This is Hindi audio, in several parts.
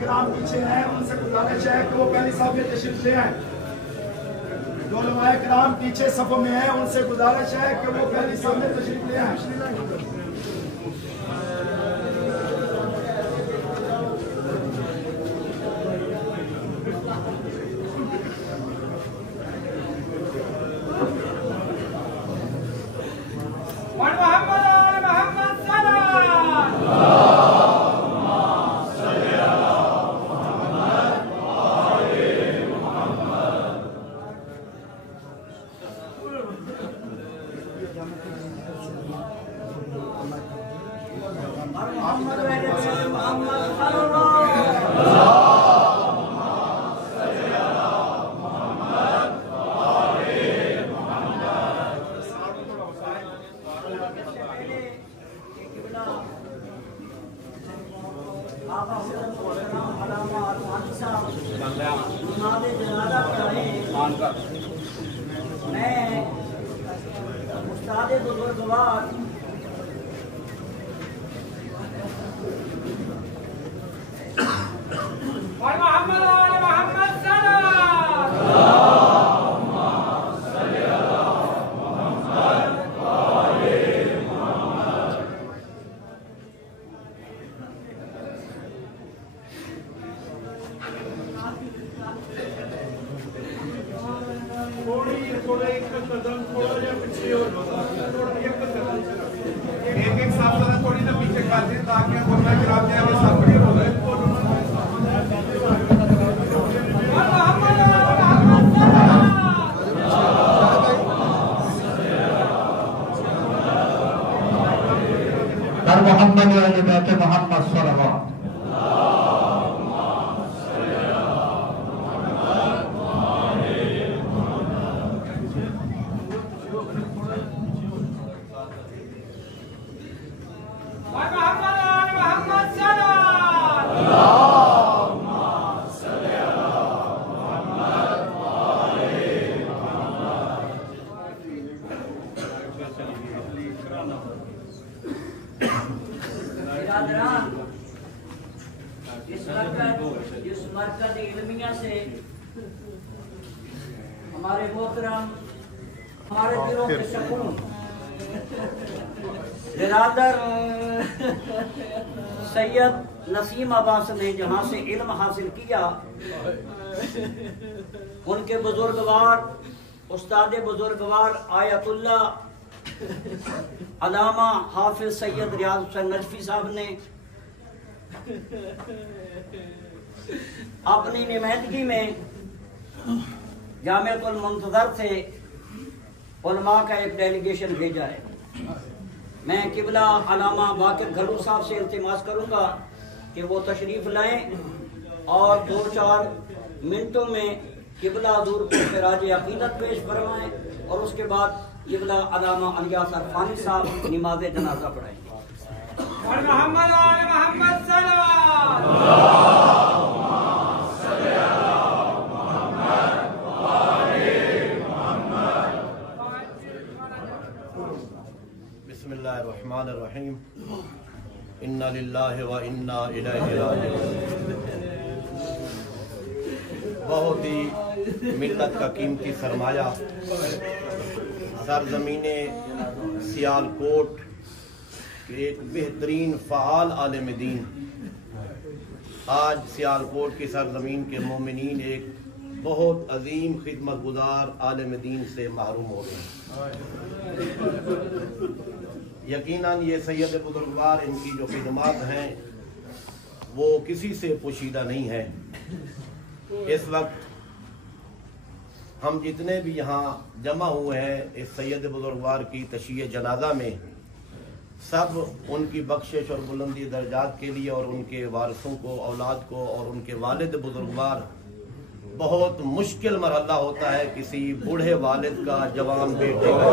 कराम पीछे हैं, उनसे गुजारिश है कि वो पहली साहब में तशरीफ ले आए। जो उलमाए कराम पीछे सफों में हैं, उनसे गुजारिश है कि वो पहली साहब में तशरीफ ले आए। मैं उस्ताद बुजुर्गवार मोहम्मद वाले बैठे मोहम्मद सल्लल्लाहु इस मरकज़ इल्मिया से हमारे मोहतरम हमारे दिलों के सुकून बिरादर सैयद नसीम अब्बास ने जहाँ से इल्म हासिल किया, उनके बुजुर्गवार उस्ताद बुजुर्गवार आयतुल्ला अलामा हाफिज सैयद रियाज हुसैन नजफी साहब ने अपनी नुमाइंदगी में जामिअतुल मुंतज़र से उलमा का एक डेलीगेशन भेजा है। मैं किबला अलामा बाकिर घलू साहब से इल्तिमास करूंगा कि वो तशरीफ लाएं और 2-4 मिनटों में किबला हुज़ूर को खिराज अक़ीदत पेश फरमाएं और उसके बाद किबला अलामा अलियास अरफानी साहब नमाज जनाजा पढ़ाएंगे। बिस्मिल्लाहिर्रहमानिर्रहीम। इन्ना लिल्लाहि व इन्ना इलैहि राजिऊन। बहुत ही मिल्लत का कीमती सरमाया सरज़मीने सियालकोट के एक बेहतरीन फ़आल आलिम दीन आज सियालकोट की सरज़मीन के मोमिनीन एक बहुत अजीम खिदमत गुजार आलिम दीन से महरूम हो गए। यकीनन ये सैयद बुजुर्गवार इनकी जो खिदमत हैं वो किसी से पोशीदा नहीं है। इस वक्त हम जितने भी यहाँ जमा हुए हैं इस सैयद बुजुर्गवार की तशय्ये जनाजा में, सब उनकी बख्शिश और बुलंदी दर्जात के लिए और उनके वारसों को, औलाद को और उनके वालिद बुजुर्गवार, बहुत मुश्किल मरहला होता है किसी बूढ़े वालिद का जवान बेटे का।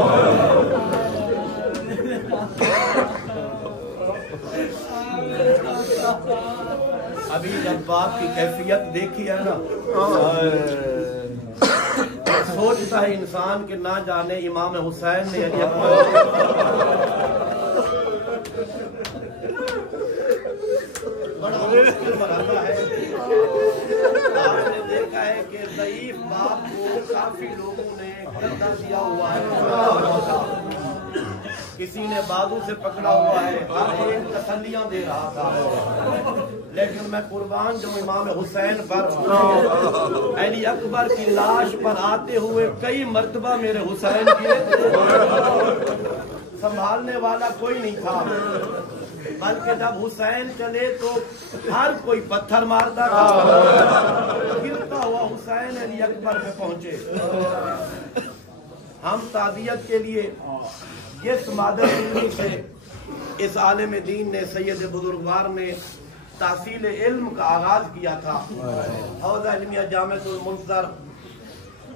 अभी जब बाप की कैफियत देखी है ना, सोचता है इंसान के ना जाने इमाम हुसैन ने अली अकबर बड़ा मुश्किल बनाता है। आपने देखा है कि ज़ईफ बाप को काफी लोगों ने गद्दा दिया हुआ है, किसी ने बाजू से पकड़ा हुआ है, हर एक तसल्लियां दे रहा था। लेकिन मैं कुर्बान जो इमाम हुसैन पर अली अकबर की लाश पर आते हुए कई मर्तबा मेरे हुसैन की संभालने वाला कोई नहीं था, बल्कि जब हुसैन चले तो हर कोई पत्थर मारता था। गिरता हुआ हुसैन अली अकबर पे पहुंचे। हम ताज़ियत के लिए जिस मादर इल्मी से इस आलिम दीन ने सैयद बुजुर्गवार ने तासील इल्म का आगाज किया था, हौज़ा इल्मिया जामिअतुल मुंज़र,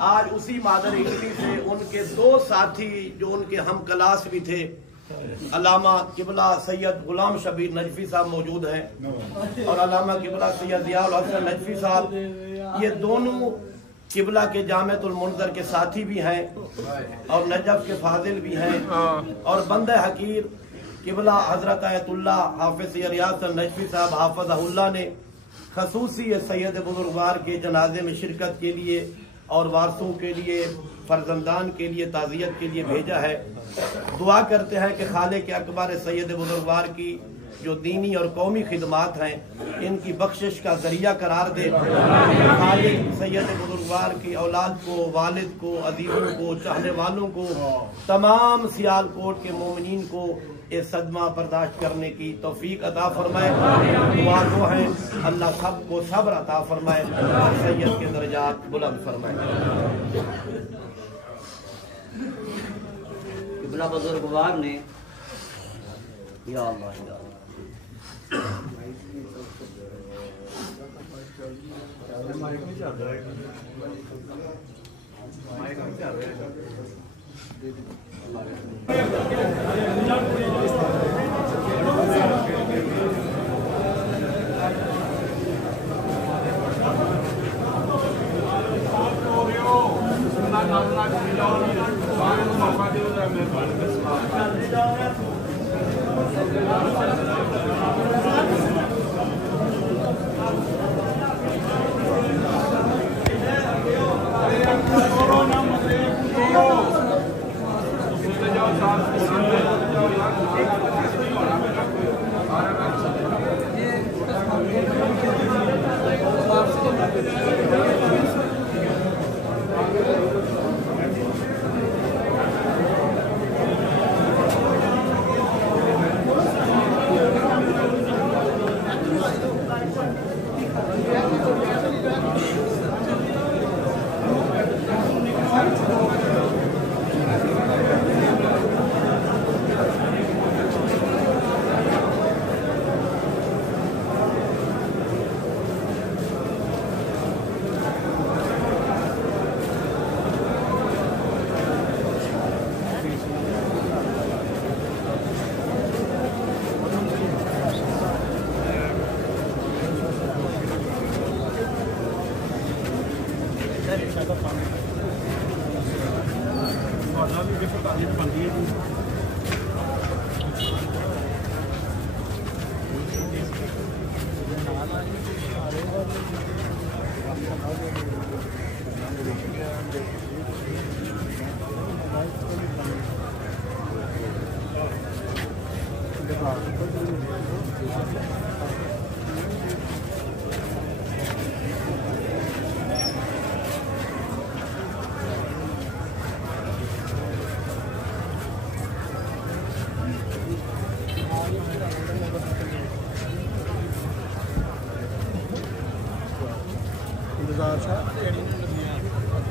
आज उसी मादर इल्मी से उनके दो साथी जो उनके हम क्लास भी थे, अल्लामा किबला सैयद गुलाम शबीर नजफी साहब मौजूद हैं और अल्लामा किबला सैयद ज़ियाउल हसन नजफी साहब, ये दोनों किबला के जामिअतुल मुंज़र के साथी भी हैं और नजफ के फाजिल भी हैं। और बंदे हकीर किबला हजरत आयतुल्लाह हाफिज रियाज नजफी साहब हाफिज़हुल्लाह ने खसूसी सैयद बुजुर्गवार के जनाजे में शिरकत के लिए और वारसों के लिए, फर्जंदान के लिए, ताज़ियत के लिए भेजा है। दुआ करते हैं कि खालिक अकबर सैयद बुजुर्गवार की जो दीनी और कौमी खिदमात हैं इनकी बख्शिश का जरिया करार दे। खालिक सैयद बुजुर्गवार की औलाद को, वालिद को, अजीजों को, चाहने वालों को, तमाम सियालकोट के मोमिनीन को इस सदमा बर्दाश्त करने की तौफीक अता फरमाए। दुआ तो है अल्लाह सबको सब्र अता फरमाए और सैयद के दर्जात बुलंद फरमाए। किबला बुजुर्गवार ने या अल्लाह या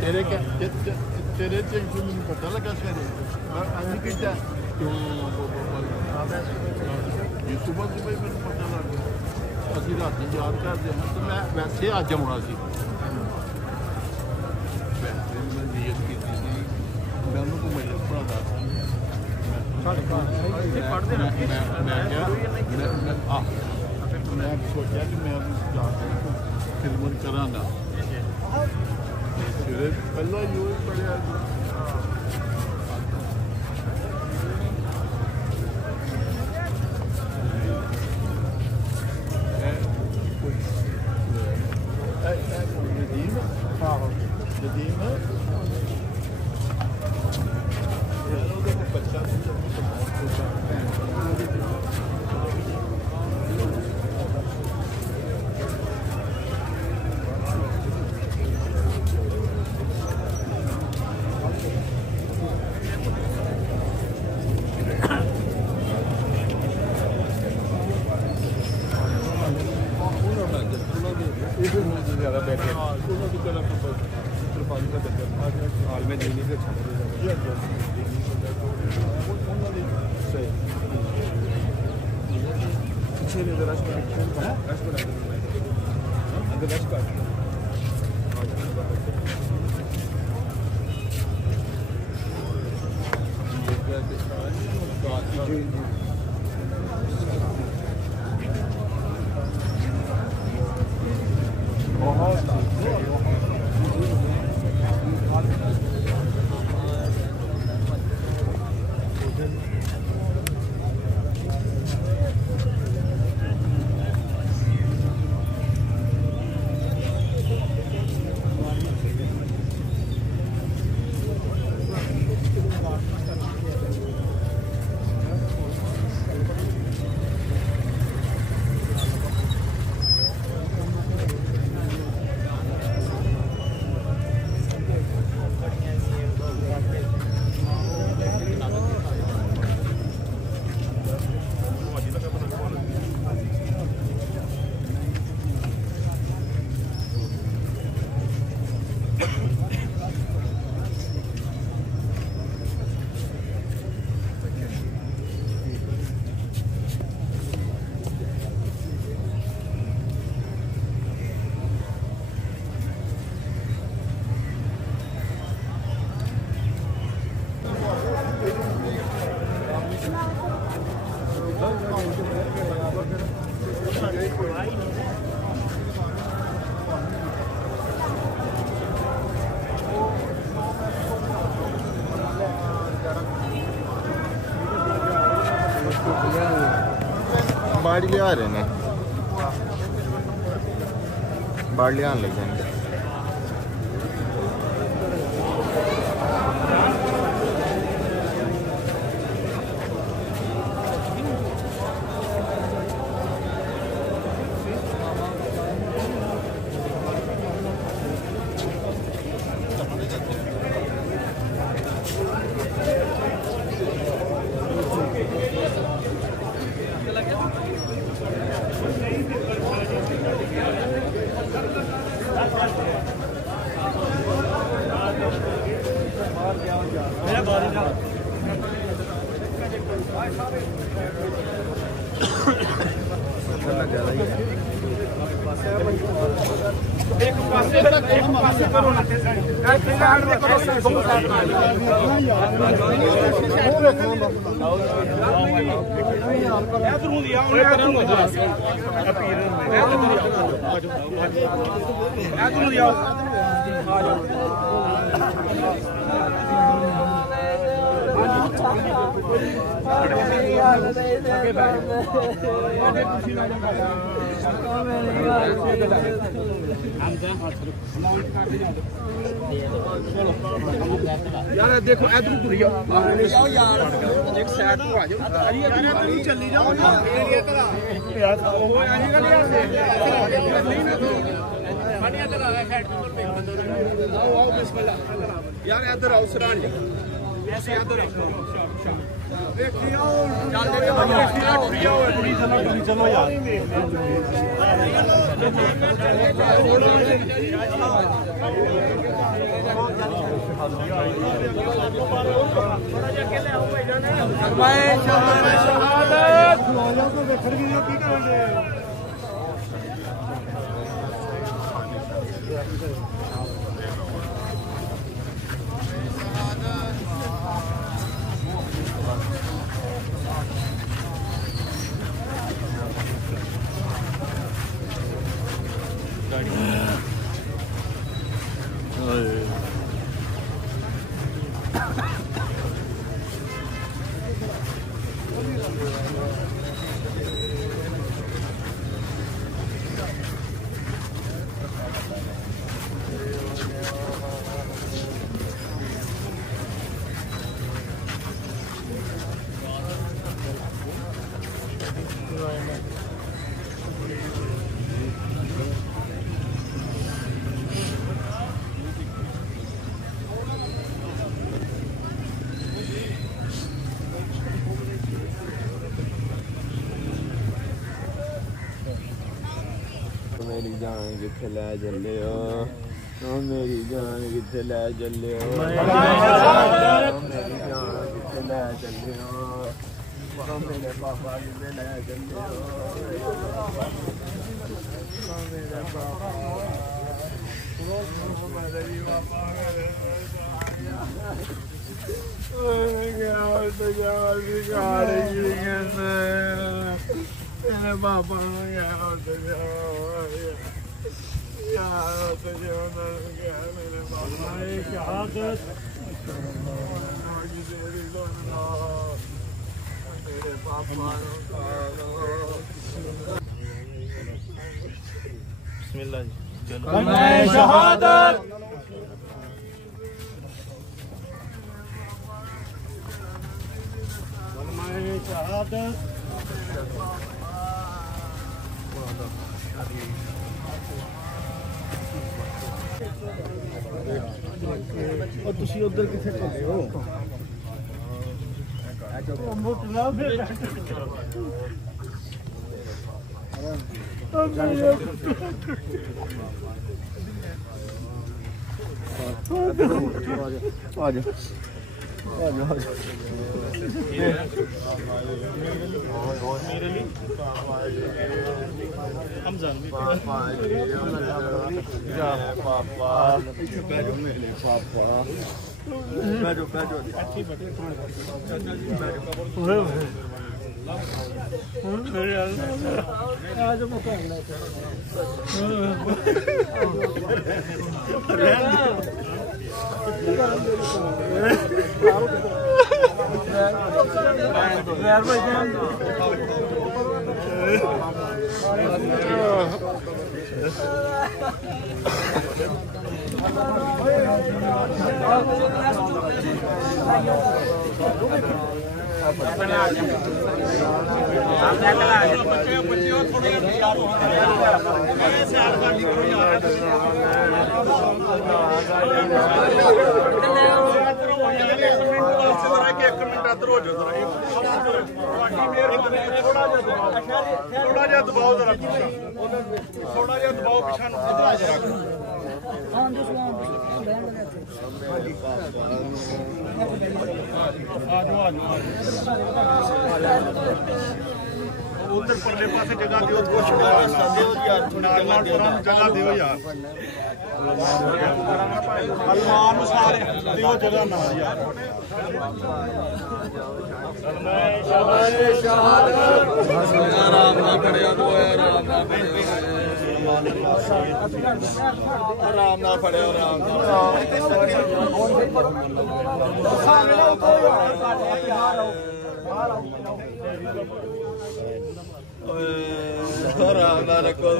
तेरे क्या तेरे मैंने पता लगा शायद सुबह सुबह मैंने पता लग गया असं रात याद करते हैं तो मैं वैसे अज आना सी वैसे मैं नीयत की मैं उन्होंने मिल पढ़ाता मैं सोचा कि मैं जाकर खिदमत करा ना फिर पहला यूँ पड़े बाढ़ लिया रहे ने बाढ़ लिया लग जाएंगे यार देखो इधर उधर जाओ यार एक साइड को आ जाओ अरे चली जाओ यार आजकल यार नहीं ना बढ़िया इधर आ साइड पे आओ आओ बिस्मिल्लाह यार इधर आओ सरान ऐसे इधर देखियो चलो यार मेरी जान किथे लै चले हो, मेरी जान किथे लै चले हो, मेरी जान किथे लै चले हो, मेरे पापा किथे लै चले हो, मेरे पापा मेरे पापा बिस्मिल्लाह जी शहादत शहादत और तुसी उधर किथे चले हो उधर परले पासे जगह दियो जगह दियो यार सलमान सारे दियो जगह ना यार आराम ना खड़िया दो आराम ना खड़े आराम ना रखो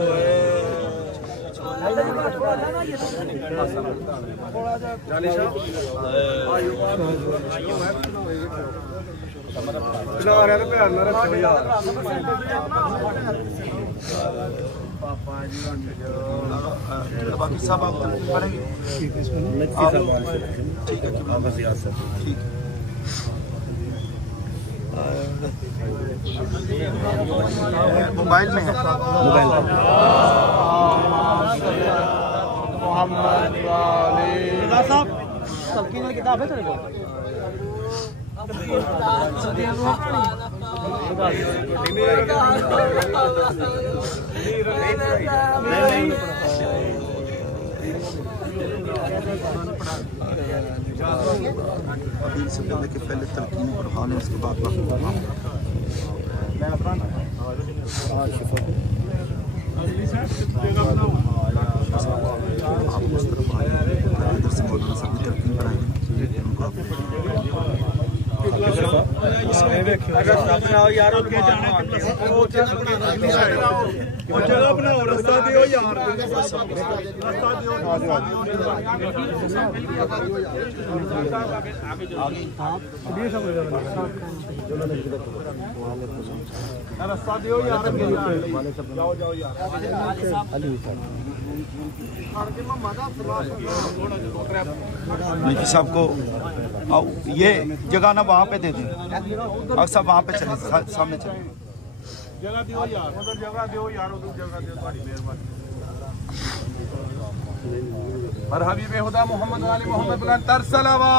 बाकी सब आप करेंगे मोबाइल में है मोबाइल मोहम्मद वाले साहब तलकीन की किताब है तेरे को अभी से पहले के पहले तलकीन पढ़ाने उसके बाद मैं अपना जगह बनाओ रास्ता दियो यार रास्ता दियो यार जाओ जाओ यार नहीं साहब को ये जगह ना वहाँ पे दे दें और सब वहाँ पे चले सामने चले जगह दियो यार उधर जगह दियो यार उधर जगह दियो बड़ी मेहरबानी और हबीब खुदा मोहम्मद वाली मोहम्मद बुलंद तर सलावत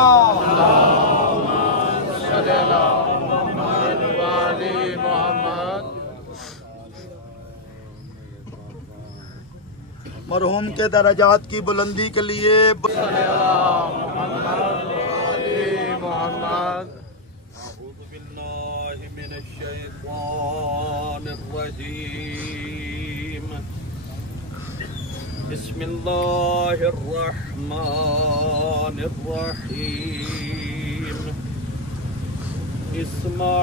मरहूम के दराजात की बुलंदी के लिए बिस्मिल्लाहिर्रहमानिर्रहीम इस्मा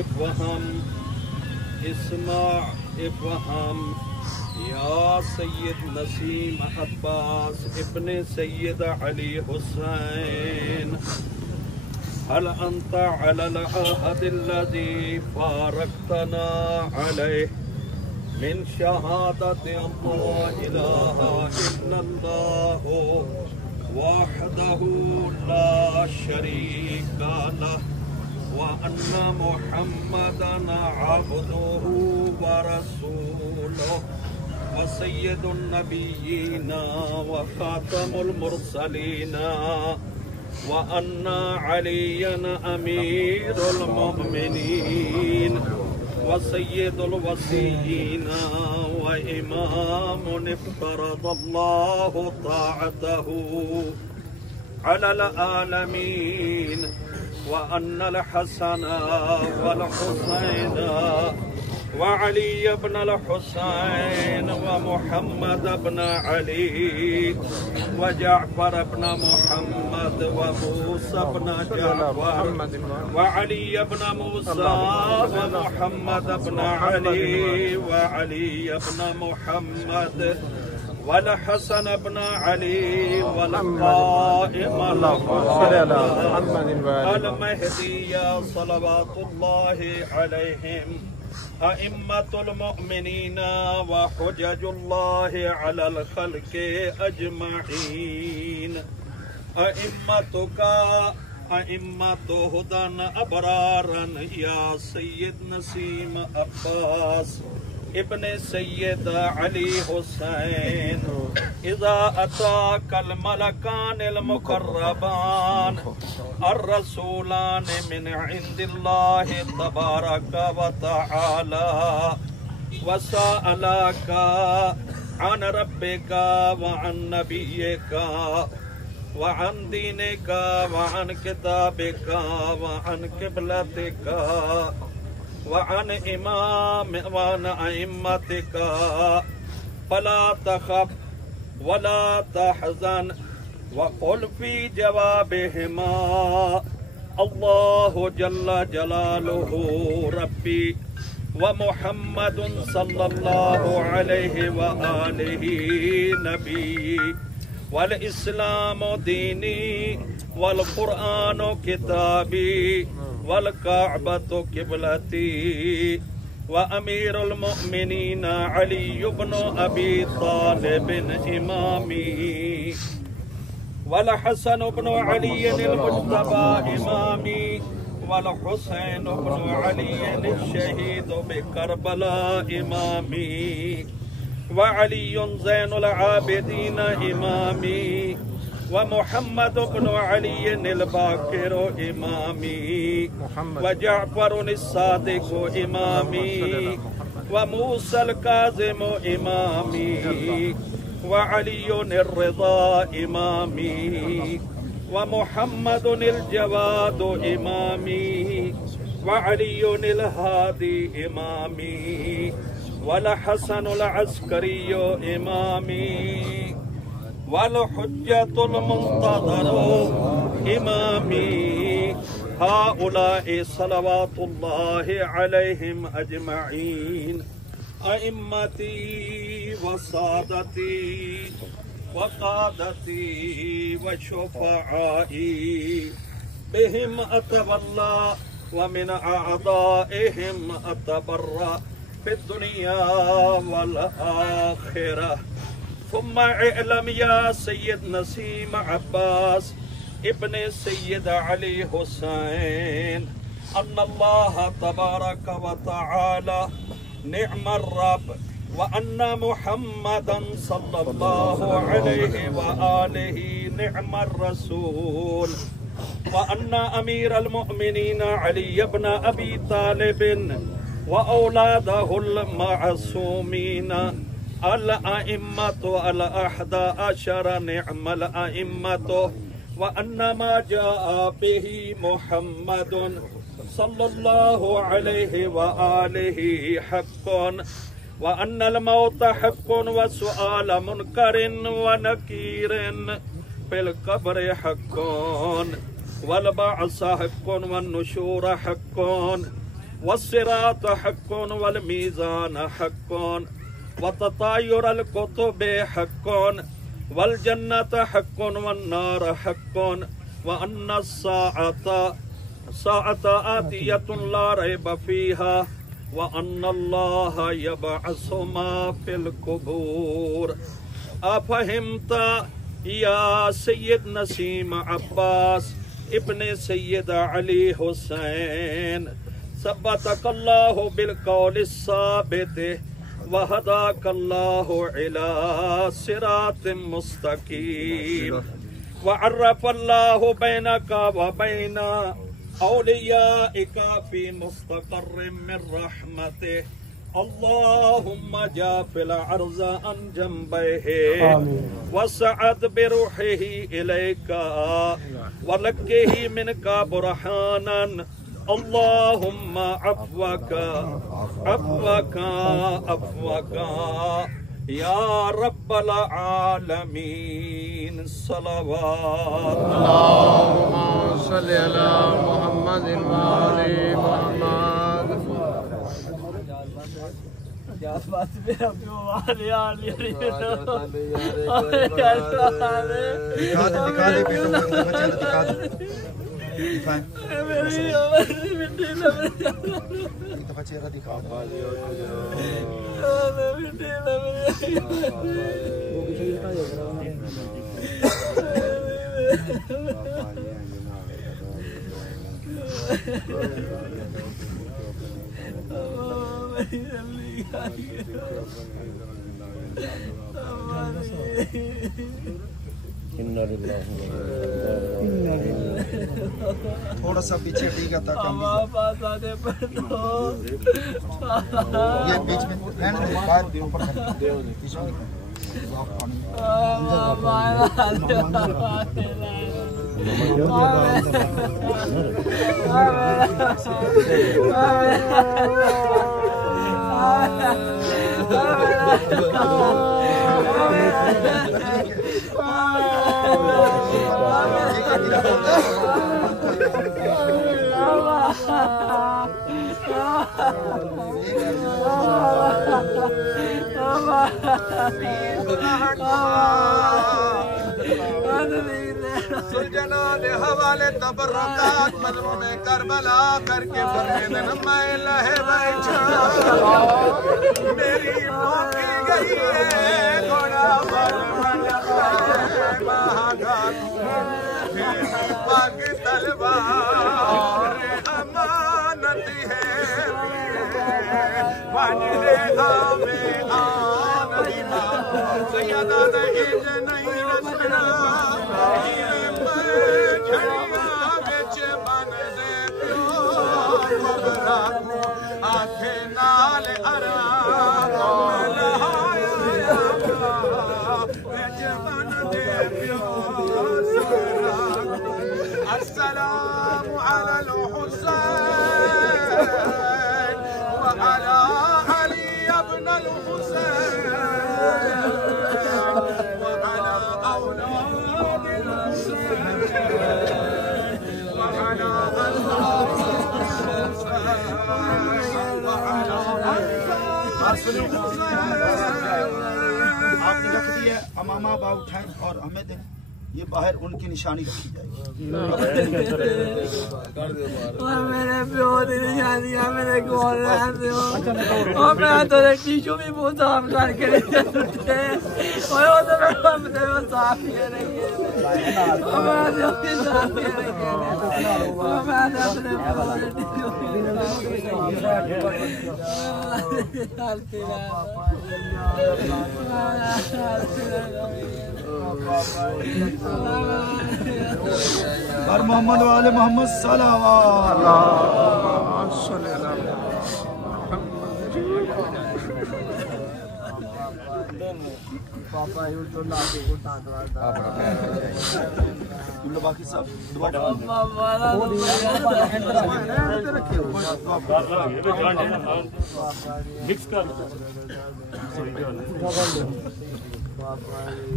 इफ़हम या सैयद नसीम अब्बास इब्ने सैयद अली हुसैन हल अंत अलल अहदिल्लज़ी फारक्तना अलैह मिन शहादति अल्ला इलाहा इल्लल्लाहु वहदहु ला शरीका लह व अन्ना मुहम्मदन अब्दुहु व रसूलुहु व सय्यदुन नबिय्यीना व खातमुल मुरसलीना व अन्ना अलियन अमीरुल मुमिनीन व सय्यदुल वसीयीना व इमामुन इफ्तरदल्लाहु ताअतहु अलल आलमीन व अन्नल हसन वल हुसैन व अली इब्न हुसैन व मुहम्मद इब्न अली व जाफर इब्न मुहम्मद व मूसा इब्न जाफर व अली इब्न मूसा व मुहम्मद इब्न अली व अली इब्न मुहम्मद वल हसन इब्न अली वल क़ाइम अल महदिया सलवातुल्लाहि अलैहिम अइम्मतुल मुमिनीना व हुज्जजुल्लाहि अलल खल्क़ि अजमईन अइम्मतु हुदन अबरारन या सय्यद नसीम अब्बास इब्ने सैयद अली हुसैन इज़ा अताकल मलकानिल मुकर्रबान अर्रसूलान मिन इंदिल्लाहि तबारक व तआला वसअलका अन रब्बिका व अन नबिय्यिका व अन दीनिका व अन किताबिका व अन क़िबलतिका वअन इमाम वअन अइम्मतिका फला तखफ वला तहज़न वक़ुल फी जवाबिहिमा अल्लाहु जल्ला जलालुहु रब्बी व मुहम्मदुन सल्लल्लाहु अलैहि व आलिहि नबी वल इस्लामु दीनी वल कुरआनु किताबी वल काअबतु क़िबलती व अमीरुल मुमिनीन अली इब्न अबी तालिब इमामी वल हसन इब्न अली अल मुज्तबा इमामी वल हुसैन इब्न अली अल शहीद बिकरबला इमामी व अली ज़ैनुल आबिदीन इमामी व मुहम्मद इब्न अली अल बाकिर इमामी व जाफर as-सादिक इमामी व मूसा अल-काज़िम इमामी व अली ar-रिज़ा इमामी व मुहम्मद अल-जवाद इमामी व अली अल-हादी इमामी वल हसन अल-अस्करी इमामी वल हुज्जतुल मुंतज़र इमामी हाउलाए सलवातुल्लाहि अलैहिम अजमईन अइम्मती व सादती व क़ादती व शुफ़ाई बिहिम अतवल्ला व मिन अअदाइहिम अतबर्रा फिद्दुनिया वल आखिरह। थुम्मा इअलम या सय्यद नसीम अब्बास इब्ने सय्यद अली हुसैन अन्नल्लाह तबारक व तआला निअमर रब व अन्ना मुहम्मदन सल्लल्लाहु अलैहि व आलिहि निअमर रसूल व अन्ना अमीरल मुमिनीन अली इब्न अबी तालिब व औलादहुल मासूमीन अल अइम्मतु अल अहदा अशर निअमल अइम्मतु व अन्ना मा जाअ बिही मुहम्मदुन सल्लल्लाहु अलैहि व आलिहि हक़्क़ुन व अन्नल मौत हक़्क़ुन व सुआल मुनकरिन व नकीरिन फिल क़ब्र हक़्क़ुन वल बअस हक़्क़ुन व नुशूर हक़्क़ुन व सिरात हक़्क़ुन वल मीज़ान हक़्क़ुन व ततायुरुल कुतुब हक़्क़ुन वल जन्नत हक़्क़ुन वन नार हक़्क़ुन व अन्ना साअत आतियतुन ला रैब फीहा व अन्नल्लाह यबअसु मा फिल कुबूर। अफहिमता या सय्यद नसीम अब्बास इब्ने सय्यद अली हुसैन सब्बतकल्लाहु बिल क़ौलिस साबित वहदाकल्लाहु इला सिरातिम मुस्तकीम व अर्रफल्लाहु बैनका व बैना औलियाइका फी मुस्तक़र्रिम मिन रहमतिह अल्लाहुम्मा जाफिल अर्ज़ अन जंबैहि वसअद बिरूहिही इलैका व लक्किही मिनका बुरहानन अल्लाहुम्मा अफ़्वका अफ़्वका अफ़्वका या रब्बल आलमीन। सलवात अल्लाहुम्मा सल्लि अला मुहम्मदिन व आलि मुहम्मद। चेहरा दिखा थोड़ा सा पीछे टीका था कम ये बीच में सुलझनाल हवाले तबर्रुकात मजमून करबला करके फरमेदन मैं लहे बैठा मेरी मौकी गई है घोड़ा पर महागात पाक तलवार अमानत है वानिले आवे आनदीना सैयदा नहीं नहीं रसना आखे नाल अस्सलामु अलल हुसैन व अला अली इब्नुल हुसैन व अला औलादिल हुसैन व अला आपने रख दी है, अमामा बा उठाएं और हमें दें। ये बाहर उनकी निशानी रखी जाएगी। मेरे प्यो की निशानियां मेरे कौन रहते हो और मैं तो टीचू भी बहुत साफ करके नहीं चलते और वो तो हमने वो साफ किए नहीं है मैं तो अपनी साफ किए नहीं है मैं तो अपने और मोहम्मद वाले मोहम्मद बाकी सब मिक्स कर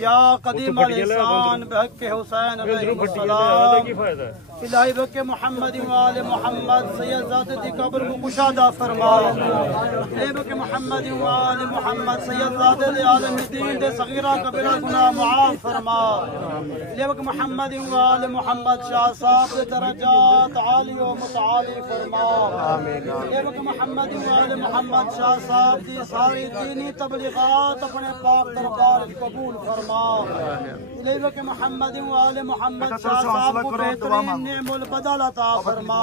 या कदीम अल-इहसान बहक हुसैन अलैहिस्सलाम इलाही बहक मोहम्मद वाले मोहम्मद सैयद ज़ात दी कब्र को कुशादा फरमा ए बहक मोहम्मद वाले मोहम्मद सैयद ज़ात दे आलम दीन दे सगीरा कबीरा गुनाह मुआफ फरमा ए बहक मोहम्मद वाले मोहम्मद शाह साहब दे दरजात आली व मुतआली फरमा आमीन ए बहक मोहम्मद वाले मोहम्मद शाह साहब दी सारी दीनी तबलीगात अपने पाक दरबार कबूल फरमा इलाही के मोहम्मद वाले मोहम्मद शाह साहब को बेहतरीन नेमुल बदल अता फरमा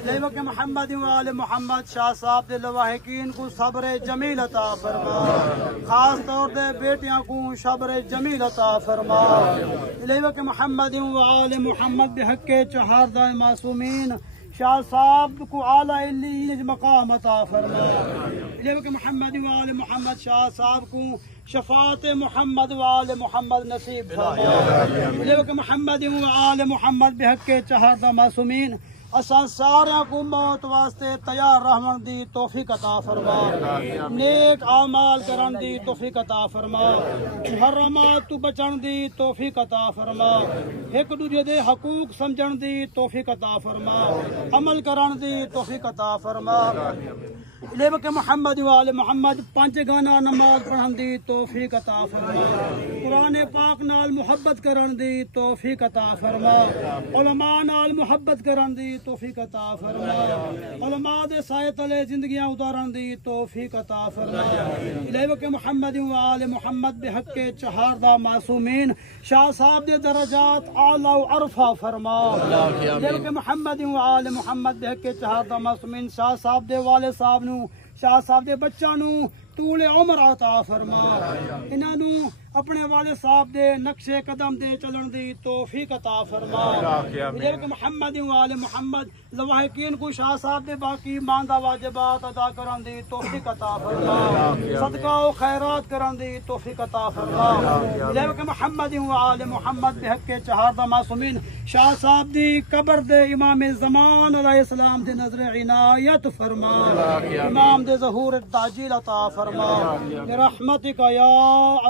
इलाही के मोहम्मद वाले मोहम्मद शाह साहब दे लवाहिकीन को सब्र जमील अता फरमा खास तौर पे बेटियां को सब्र जमील अता फरमा इलाही के मोहम्मद वाले मोहम्मद बिहक चहारदा मासूमीन शाह साहब को आला इल्ली मकाम अता फरमा इलाही के मोहम्मद वाले मोहम्मद शाह साहब को शफात मोहम्मद वाले मोहम्मद नसीब फरमा इलाही के मोहम्मद वाले मोहम्मद बिहक चहारदा मासूमीन असां सारा को मौत वास्ते तैयार रहन दी तौफीक अता फरमा नेक आमाल करन दी तौफीक अता फरमा मुहर्रमात तो बचन दी तौफीक अता फरमा एक दूजे दे हकूक समझन दी तौफीक अता फरमा अमल करन दी तौफीक अता फरमा इलाही के मोहम्मद वाले मोहम्मद पंज गाना नमाज पढ़न दी तौफीक अता फरमा कुरान पाक नाल मुहब्बत करन दी तौफीक अता फरमा उलमा नाल मुहब्बत करन दी तौफीक अता फरमा उलमा दे साए तले जिंदगियां उतारन दी तौफीक अता फरमा इलाही के मोहम्मद वाले मोहम्मद बिहक चहारदा मासूमीन शाह साहब दे दरजात आला व अरफा फरमा इलाही के मोहम्मद वाले मोहम्मद बिहक चहारदा मासूमीन शाह साहब दे वाले साहब शाह साहब दे बच्चों नू तूले उम्र अता फरमा इन्हां नू अपने वाले साहब दे नक्शे कदम दे चलन दी तौफीक अता फरमा इलाही के मोहम्मद वाले मोहम्मद लवाहिकीन को शाह साहब दे बाकी मांदा वाजिबात अदा करन दी तौफीक अता फरमा सदका व खैरात करन दी तौफीक अता फरमा इलाही के मोहम्मद वाले मोहम्मद बिहक चहारदा मासूमीन शाह साहब दी कब्र दे इमाम ज़मान अलैहिस्सलाम दे नजर इनायत फरमा इमाम दे ज़हूर ताजील अता फरमा रहमतिक या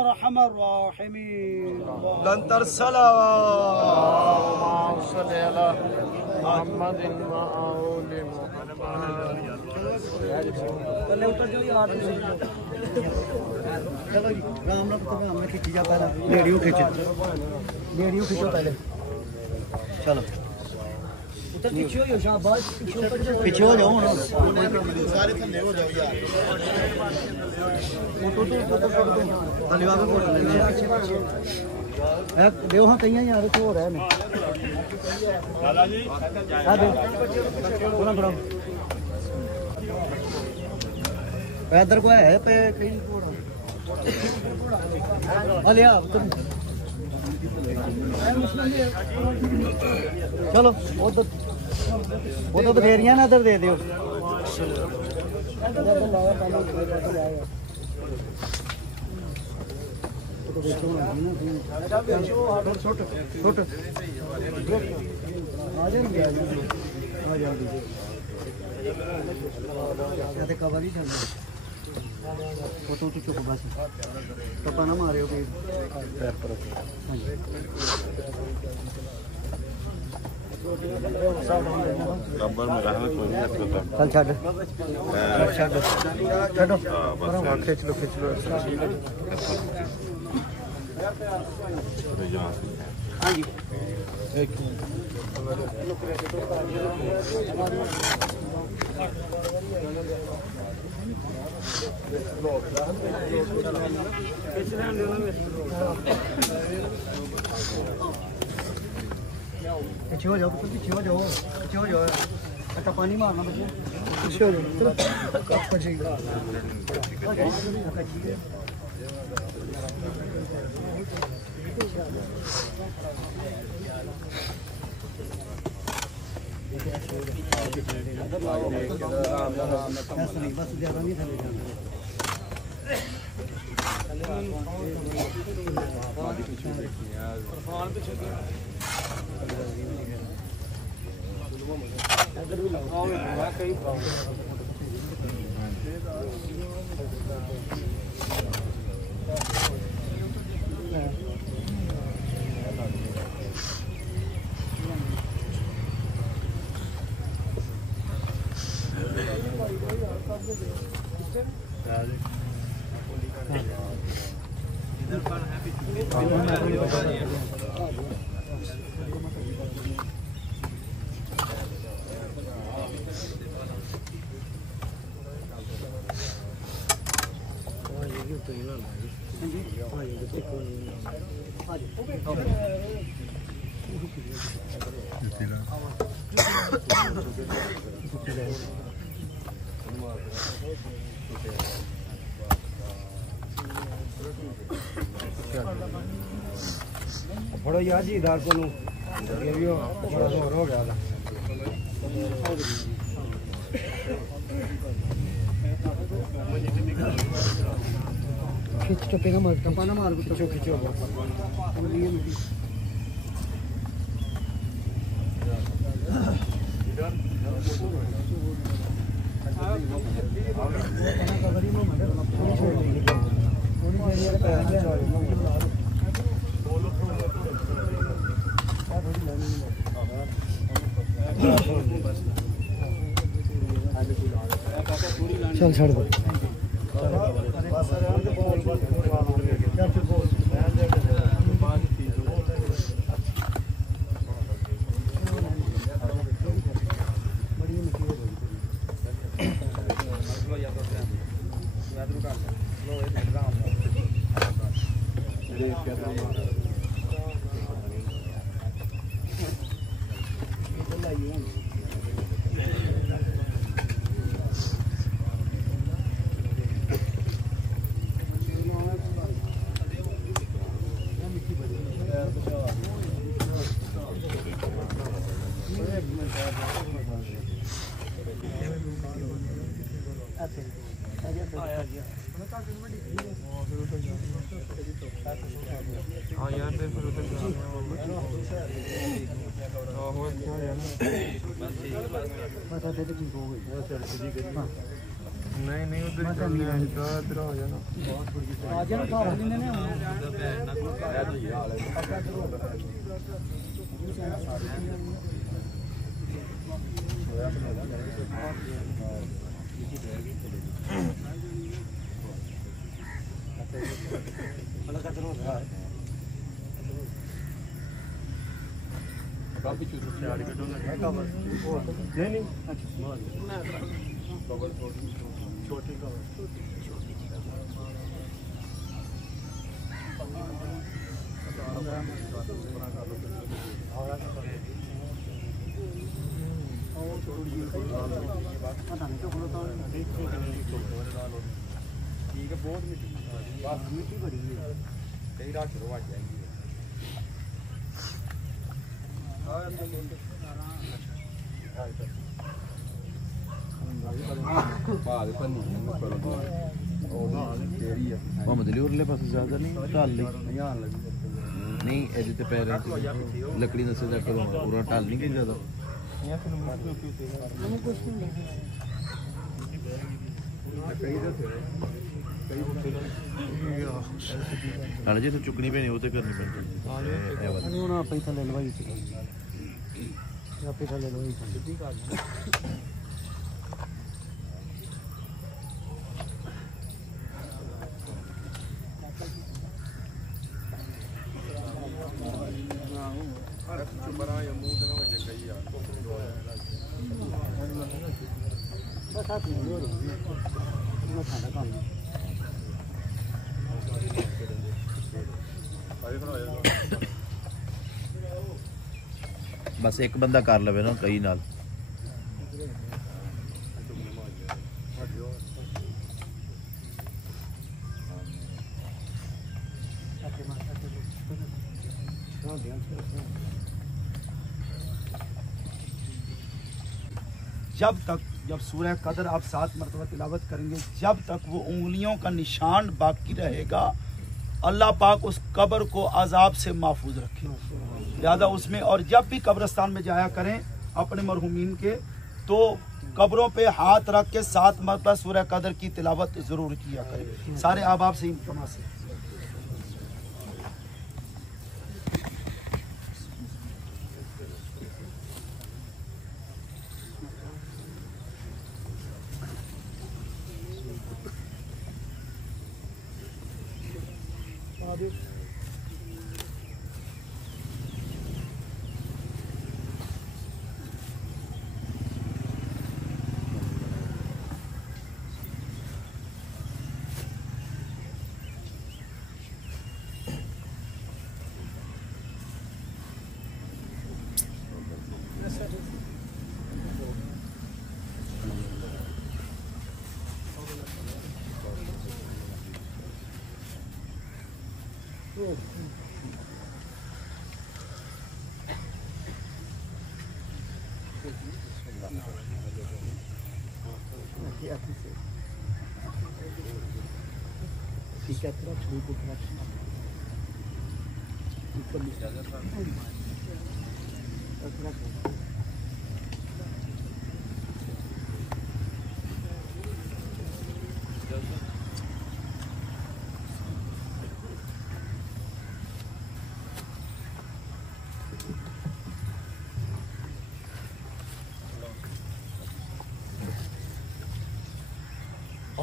अरहमर राहिमीन लंतर सलावत मोहम्मद राम नाम तो हमने खींची जा पहले वीडियो खींचो पहले चलो उधर पीछे हो शाबाश पीछे हो जाओ ना सारे थल्ले हो जाओ यार धन्यवाद फोटो लेने देव हां कईयां यार तो हो रहा है मैं दादा जी हां दे थोड़ा थोड़ा इधर को है पे कहीं अलिया तुम चलो उधर उधर बथेरियां ना इधर दे दियो कवर ही चल फोटो तो चुप बस टप्पा ना मारियो कोई पैर पर रबर में रहना कोई नहीं करता चल छड़ छड़ छड़ो बस खींच लो हाँ जी एक पीछे हो जाओ पीछे हो जाओ अच्छा पानी मारना बच्चे पीछे हो जाओ बस ज्यादा नहीं था बड़ो यार जी इधर को बड़ा जोर हो गया था खींच टप्पे ना मार टप्पा ना मार खींचो खींचो चल छड़ दो हाँ यार फिर उधर नहीं उधर इधर हो जाना नहीं छोटी ठीक है बहुत मिट्टी बड़ी है कई रात शुरू आ जाएगी मोहम्मद अली उरले पास ज्यादा नहीं ढाल नहीं एज ते पैर लकड़ी नसे जा करो पूरा ढाल नहीं कि ज्यादा हां जी तो चुकनी पैनी वो ते करनी पैंदी हुन आपे थले लवाई आपे थले लवाई सीधी कर बस एक बंदा कर लवे ना कई नाल जब सूरह कदर आप 7 मरतबा तिलावत करेंगे, जब तक वो उंगलियों का निशान बाकी रहेगा, अल्लाह पाक उस कब्र को अजाब से महफूज रखे। लिहाजा उसमें, और जब भी कब्रिस्तान में जाया करें अपने मरहुमीन के, तो कब्रों पे हाथ रख के 7 मरतबा सूरह कदर की तिलावत जरूर किया करें। सारे अहबाब से इल्तिमास है।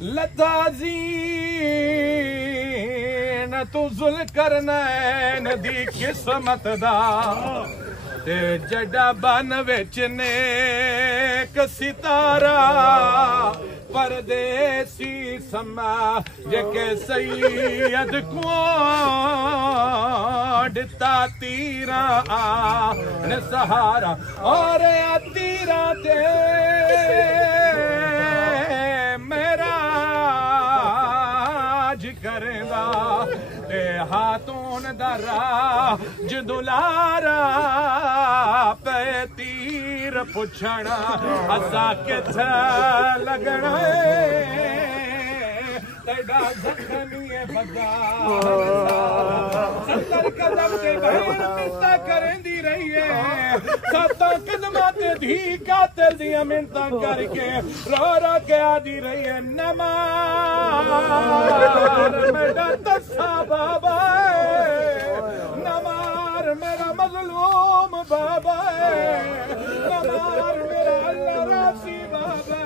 लताज़ीन तू ज़ुल्करनैन दी किस्मत दा ते जड़ा बन विच नेक सितारा परदेसी समा जेके सैयद को दिता तीरा ने सहारा और तीरा दे मेरा करेगा ते हाथों दरा जुदुलारा पे तीर पुछना असा किथे लगना तेरा जख्मी बदा 70 कदम ते बहन पिस्ता करंदी रही है साता कदमां ते धी कातिल दियां मिन्नतां करके रो रो के आदी रही है नमार मेरा तस्सा बाबा नमार मेरा मजलूम बाबा नमार मेरा अल्लाह रासी बाबा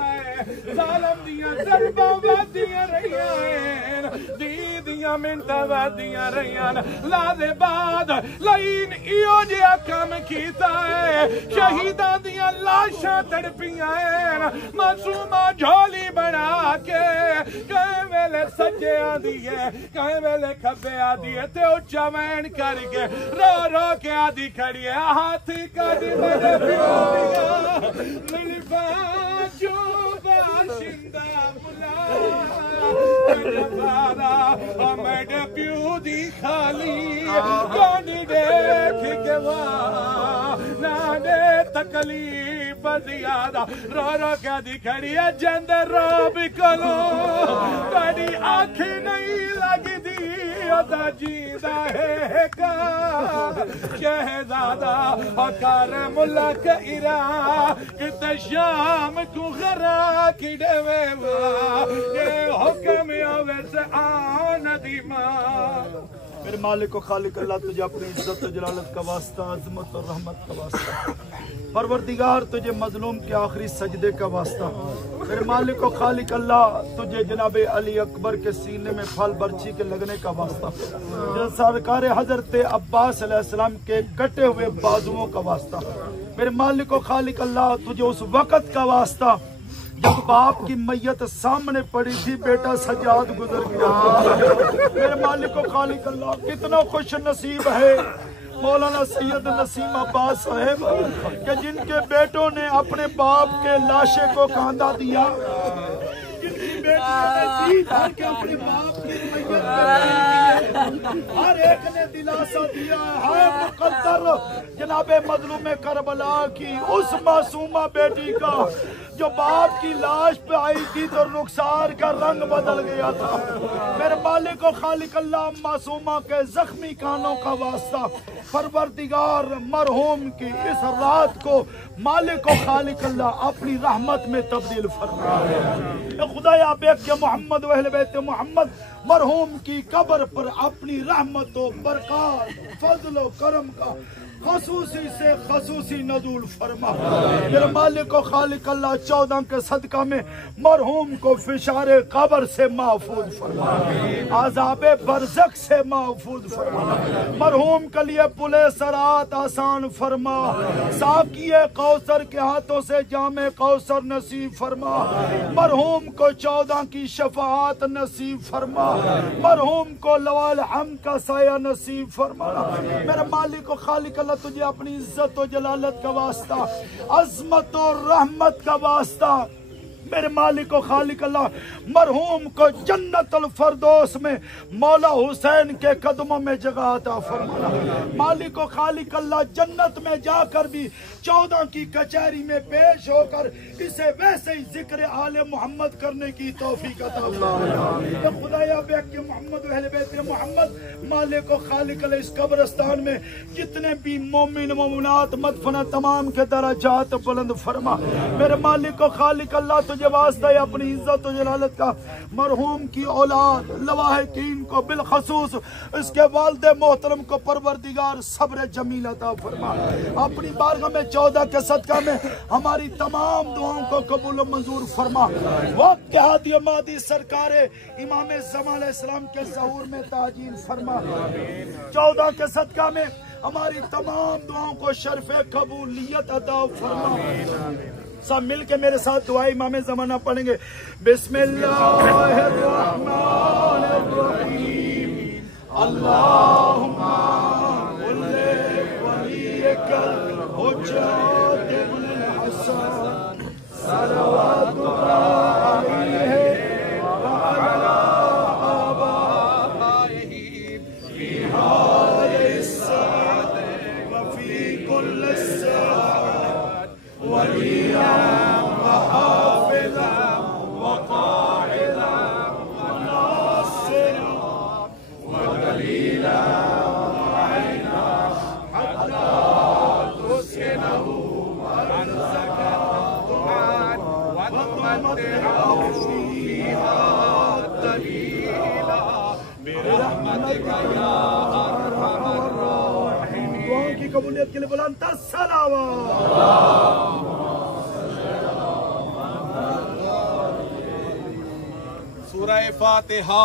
जालम दियां ज़रबां वादियां रहियां दीदियां मिन्नतां वादियां रहियां लादे बाद लाइन इहो जिहा कम कीता है शहीदां दियां लाशां तड़पियां मासूमा झोली बना के कई वेले सज्जे आदी है कई वेले खब्बे आदी है ते उच्चा वैन करके रो रो के आदी खड़ी है हाथ कदी मेरे प्यो दिया मेरी बाजू बाशिंदा बुला मेरे प्यो दी खाली गानी देख के ना दे तकलीफ ज्यादा रो रो क्या दिखड़ी है जंद रो भी कलो कड़ी आँखें नहीं लगदी अदा जीदा है का शहजादा हकार मुल्क इरा कित शाम को गरा की देवे ये हुक्म आवे से आन दी मां मेरे मालिक को खालिक अल्लाह तुझे अपनी इज्जत और जलालत का वास्ता अजमत और रहमत का वास्ता परवरदिगार तुझे मजलूम के आखिरी सजदे का वास्ता मेरे मालिक को खालिक अल्लाह तुझे जनाब अली अकबर के सीने में फल बर्छी के लगने का वास्ता सरकार हजरत अब्बास अलैहिस्सलाम के कटे हुए बाजुओं का वास्ता मेरे मालिक को खालिक अल्लाह तुझे उस वक़्त का वास्ता जब बाप की मैयत सामने पड़ी थी बेटा सजाद गुजर गया मेरे मालिक को खालिक अल्लाह कितना खुश नसीब है मौलाना सैयद नसीम अब्बास साहब कि जिनके बेटों ने अपने बाप के लाशे को कांधा दिया जिनकी बेटी ने के अपने बाप की मैयत हर एक ने दिलासा दिया है मुकद्दर जनाबे मजलूम करबला की उस मासूमा बेटी का जो बाप की लाश पे आई थी तो रुखसार का रंग बदल गया था मेरे मालिक को खालिक अल्लाह मासूमा के जख्मी कानों का वास्ता परवरदिगार मरहूम की इस रात को मालिक को खालिक अल्लाह अपनी रहमत में तब्दील फरमाए खुदाया बेक के मोहम्मद वहले बैत मोहम्मद मरहूम की कब्र पर अपनी रहमत व बरकत फजल व करम का खसूसी से खसूसी नज़ूल फरमा मेरे मालिक को खालिक अल्लाह 14 के सदका में मरहूम को फिशारे कब्र से महफूज फरमा आज़ाबे बरज़ख से महफूज फरमा मरहूम के लिए पुले सरात आसान फरमा साकिए कौसर के हाथों से जामे कौसर नसीब फरमा मरहूम को 14 की शफाअत नसीब फरमा मरहूम को लवाल हम का साया नसीब फरमा मेरे मालिक को खालिक अल्लाह तुझे अपनी इज्जत और जलालत का वास्ता अजमत और रहमत का वास्ता मेरे मालिक को खालिक अल्लाह मरहूम को जन्नतुल फरदौस में मौला हुसैन के कदमों में जगह अता फरमा मालिक को खालिक अल्लाह जन्नत में जाकर भी 14 की कचहरी में पेश होकर इसे वैसे ही जिक्र आले मोहम्मद करने की तौफीक अता फरमा खुदाया बेक के मोहम्मद अहले बैत मोहम्मद मालिक को खालिक अल्लाह इस कब्रिस्तान में जितने भी मोमिन मोमिनात मदफना तमाम के दराजात बुलंद फरमा मेरे मालिक को खालिक अल्लाह तुझे वास्ता है अपनी इज्जत और जलालत का मरहूम की औलाद लवाहिकीन को बिलखसूस इसके वालिद मोहतरम को परवरदिगार सब्र जमील अता फरमा अपनी बारगाह में 14 के सदका में हमारी तमाम दुआओं को कबूल और मंजूर फरमा वक्त के हादी मादी सरकार इमाम ज़मान अलैहिस्सलाम के ज़हूर में ताजील फरमा 14 के सदका में हमारी तमाम दुआओं को शर्फ़े कबूलियत अता फरमा सब मिल के मेरे साथ दुआ इमाम ज़माना पढ़ेंगे बिस्मिल्लाहिर्रहमानिर्रहीम अल्लाहुम्मा कुल्ले वलियकल हुज्जत इब्नुल हसन सलवातुल्लाह अलैहि व अला आबाइहि फी हादिस साद व फी कुल्ल साद वलिया वहाफिज़ा वक़ाइदा वनासिरा वदलीला वअइना हत्ता तुस्किनहु कबूलियत के लिए बुलंद सलावा। सूरह फातिहा।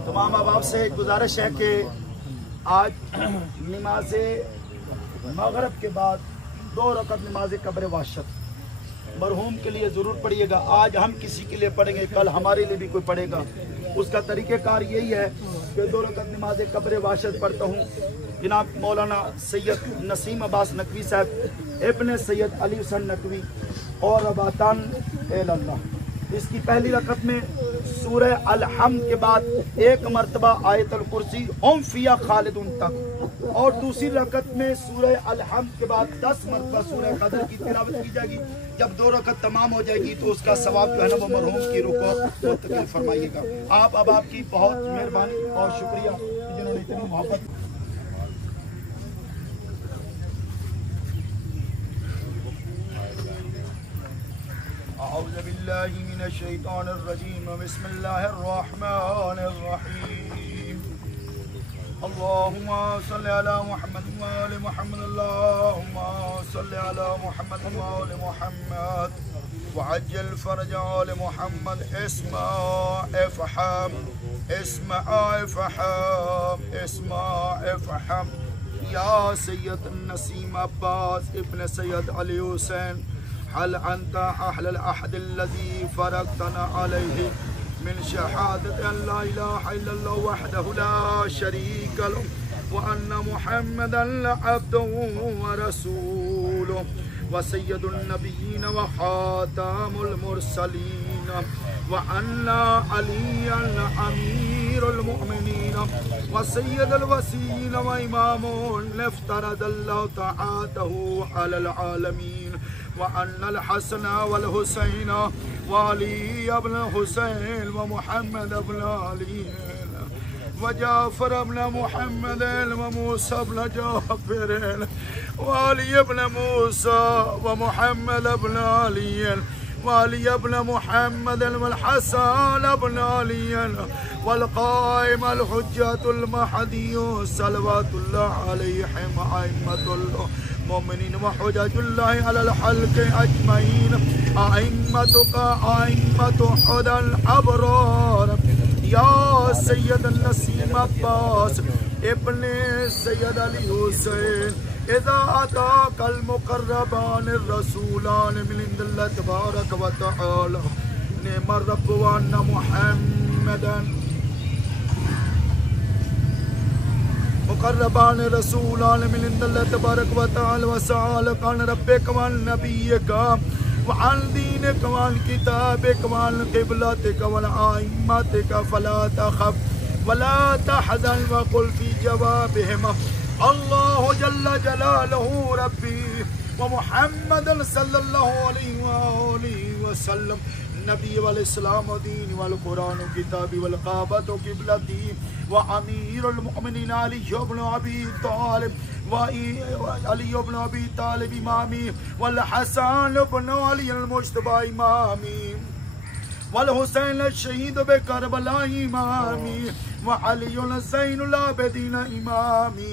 तमाम अहबाब से गुजारिश है कि आज नमाज मगरब के बाद 2 रकअत नमाज कब्र वाशत मरहूम के लिए ज़रूर पढ़िएगा। आज हम किसी के लिए पढ़ेंगे, कल हमारे लिए भी कोई पढ़ेगा। उसका तरीक़ेकार यही है कि 2 रकअत नमाज कब्र वाशत पढ़ता हूँ। जनाब मौलाना सैयद नसीम अब्बास नकवी साहब इब्न सैयद अली हुसैन नकवी और रबातान अल्लाह। इसकी पहली रकअत में सूरह अल-हम्द के बाद 1 मरतबा आयतुल कुर्सी हम फिया खालिदून तक, और दूसरी रकअत में सूरह अल-हम्द के बाद 10 मरतबा सूरह कदर की तिलावत की जाएगी। जब 2 रकअत तमाम हो जाएगी तो उसका सवाब जो है ना वो मरहूम की रूह को मुंतकिल फरमाइएगा। आप अब आपकी बहुत मेहरबानी और शुक्रिया जिन्होंने इतनी मोहब्बत। अऊज़ु बिल्लाहि मिनश शैतानिर रजीम बिस्मिल्लाहिर रहमानिर रहीम। अल्लाहुम्मा सल्लि अला मुहम्मद व आलि मुहम्मद। अल्लाहुम्मा सल्लि अला मुहम्मद व आलि मुहम्मद वअज्जिल फरज आलि मुहम्मद। इस्मा इफ़हम या सैयद नसीम अब्बास इब्न सैयद अली हुसैन हल अंता अहलल अहद अल्लज़ी फरक़तना अलैहि मिन शहादत अल्ला इलाहा इल्लल्लाह वहदहु ला शरीक लहु व अन्ना मुहम्मदन अब्दुहु व रसूलुहु व सय्यदुन नबिय्यीन व खातमुल मुरसलीन व अन्ना अलिय्यन अमीरुल मुमिनीन व सय्यदुल वसीय्यीन व इमामुन लफ्तरदल्लाहु तआतहु अलल आलमीन व अन्नल हसन वल हुसैन व अली इब्न हुसैन व मुहम्मद इब्न अली व जाफर इब्न मुहम्मद व मूसा इब्न जाफर व अली इब्न मूसा व मुहम्मद इब्न अली व अली इब्न मुहम्मद वल हसन इब्न अली वल काइम अल हुज्जतुल महदी सल्लल्लाहु अलैहि अइम्मतुल मोमिनीन व हुज्जतुल्लाहि अलल हल्क अजमईन अइम्मतुका अइम्मतु हुदल अबरार या सैयद नसीम अब्बास इब्ने सैयद अली हुसैन इज़ा अताकल मुक़र्रबान रसूलान मिन इंदिल्लाह तबारक व तआला निअमर रब्बु व अन्ना मुहम्मदन मुक़र्रबान रसूलान मिन इंदिल्लाह तबारक व तआला व सअलकन रब्बिक व नबिय्यका व अन दीनिक व अन किताबिक व अन क़िबलतिक व अइम्मतिक फला तख़फ व ला तहज़न व क़ुल फ़ी जवाबिहिम अल्लाहु जल्ल जलालुहु रब्बी व मुहम्मदन सल्लल्लाहु अलैहि वसल्लम नबी वल इस्लाम व दीन वल कुरान व किताबी वल क़ाबत व क़िबलती व अमीरुल मुमिनीन अली इब्न अबी तालिब व अली इब्न अबी तालिब इमामी वल हसन इब्न अली अल मुज्तबा इमामी वल हुसैन शहीद बे करबला इमामी व अली ज़ैनुल आबिदीन इमामी